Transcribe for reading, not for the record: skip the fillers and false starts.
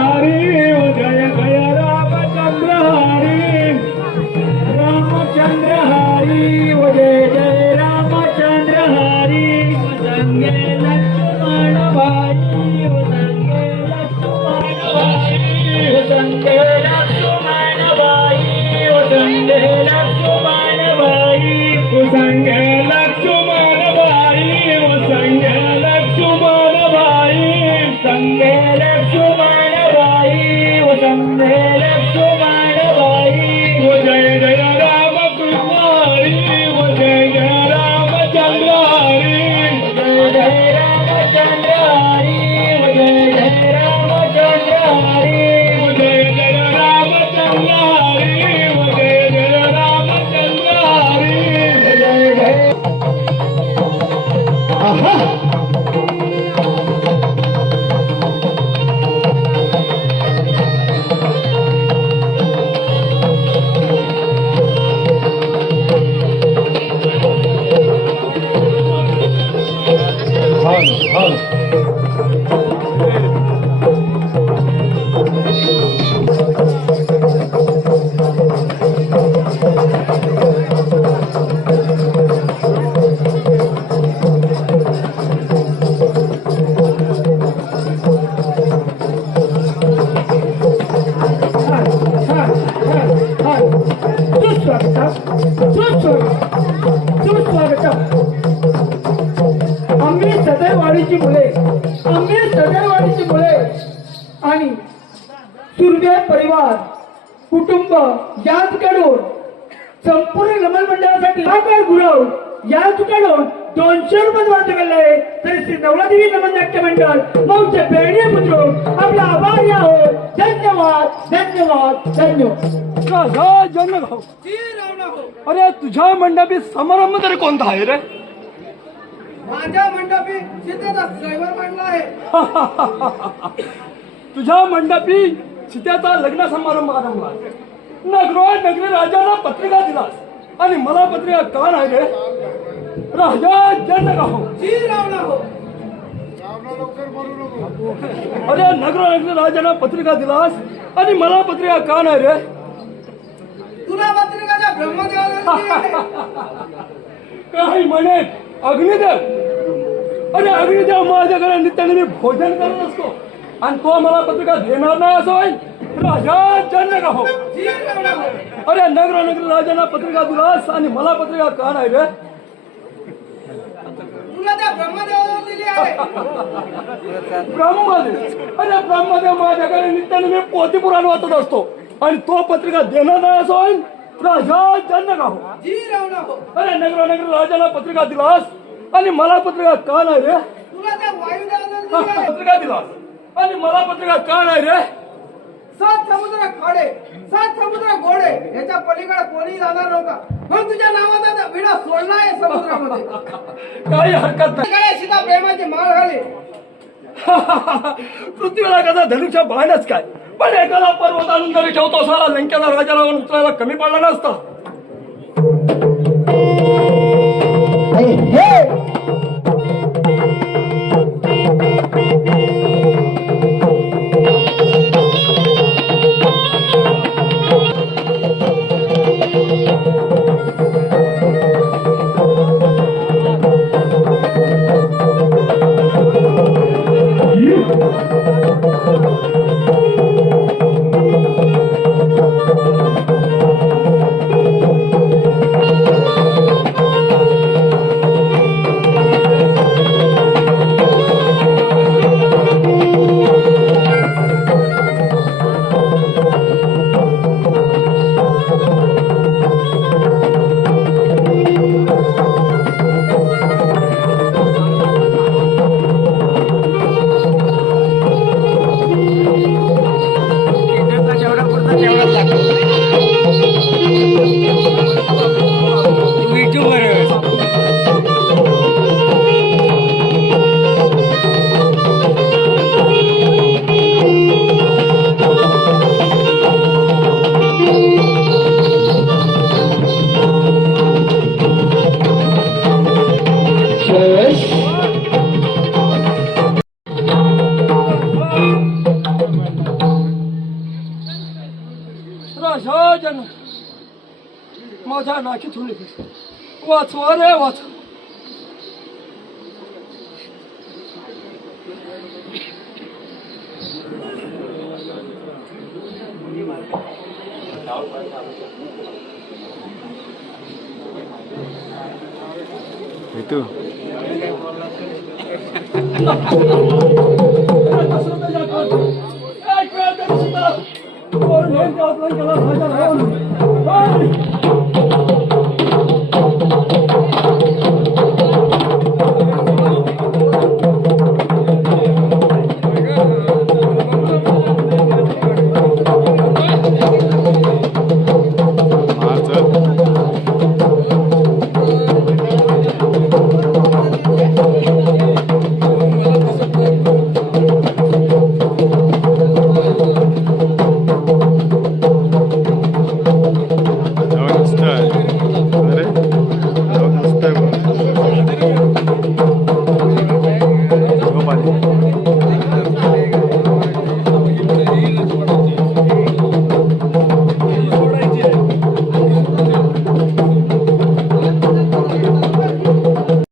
हरी जय जय रामचंद्र हरी रामचंद्र हरी जय जय रामचंद्र हरी संगे लक्ष्मण भाई संगे लक्ष्मण भाई संगे लक्ष्मण भाई संगे लक्ष्मण भाई संगे लक्ष्मण भाई संगे लक्ष्मण भाई संगे लक्ष्मण भाई संगे लक्ष्मण भाई जय जय राम कृष्ण हरी जय जय रामचंद्र हरी जय जय रामचंद्र हरी जय जय रामचंद्र हरी जय जय रामचंद्र हरी जय जय रामचंद्र हरी जय जय आहा आम्ही सदैवाडीची मुले आणि सुर्वे परिवार कुटुंब याचकडून संपूर्ण नमन मंडळासाठी गुरव याचकडून 200 रुपये वाटप केले तरी श्री नवलादेवी नमन नाट्य मंडळ मौचे प्रेरणीय पुत्र आपला आभारी आहोत. धन्यवाद धन्यवाद धन्यवाद. जन्म अरे तुझ्या मंडपी समारंभ तरी कोणता आहे रे? माझ्या मंडपी सीतेचा ड्रायव्हर मांडला आहे. तुझ्या मंडपी सीतेचा लग्न समारंभ आरंभला. नगरी राजाला पत्रिका दिलास आणि मला पत्रिका का नाही रे? राजा जन्म हो. अरे नगरी राजाला पत्रिका दिलास आणि मला पत्रिका का नाही रे? तुला पत्रिकाच्या ब्रह्मदेवाला काही म्हणे अग्निदेव. अरे अग्निदेव माझ्याकडे नित्याने मी भोजन करत असतो आणि तो मला पत्रिका देणार नाही असं होईल? राजा जन्म हो. अरे नगरी राजाला पत्रिका दिलास आणि मला पत्रिका का नाही रे? तुला त्या ब्रह्मदेवाला दिली आहे. ब्रह्मदेव. अरे ब्रह्मदेव माझ्याकडे नित्याने मी पोथी पुराण वाचत असतो आणि तो पत्रिका देणार नाही असं होईल? राजा जन्म हो. अरे नगरी राजाला पत्रिका दिलास आणि मला पत्रिका का नाही रे? तुला त्या वायुदेवाला पत्रिका दिलास आणि मला पत्रिका का नाही रे? 7 समुद्र खाडे 7 समुद्र गोडे याच्या पलीकडे कोणी जाणार नव्हता मग तुझ्या नावाचा विडा सोडला आहे समुद्रामध्ये. काही हरकत नाही. सीता प्रेमाची माळ घाली. पृथ्वीला कसा धनुष्य बाणच काय, पण एखादा पर्वत आणून जरी ठेवतो सारा लंकेला राजाला उतरायला कमी पडला नसता. राजा जनक माझ्या नाकीतून येते. वाचवा रे वाचवा. तू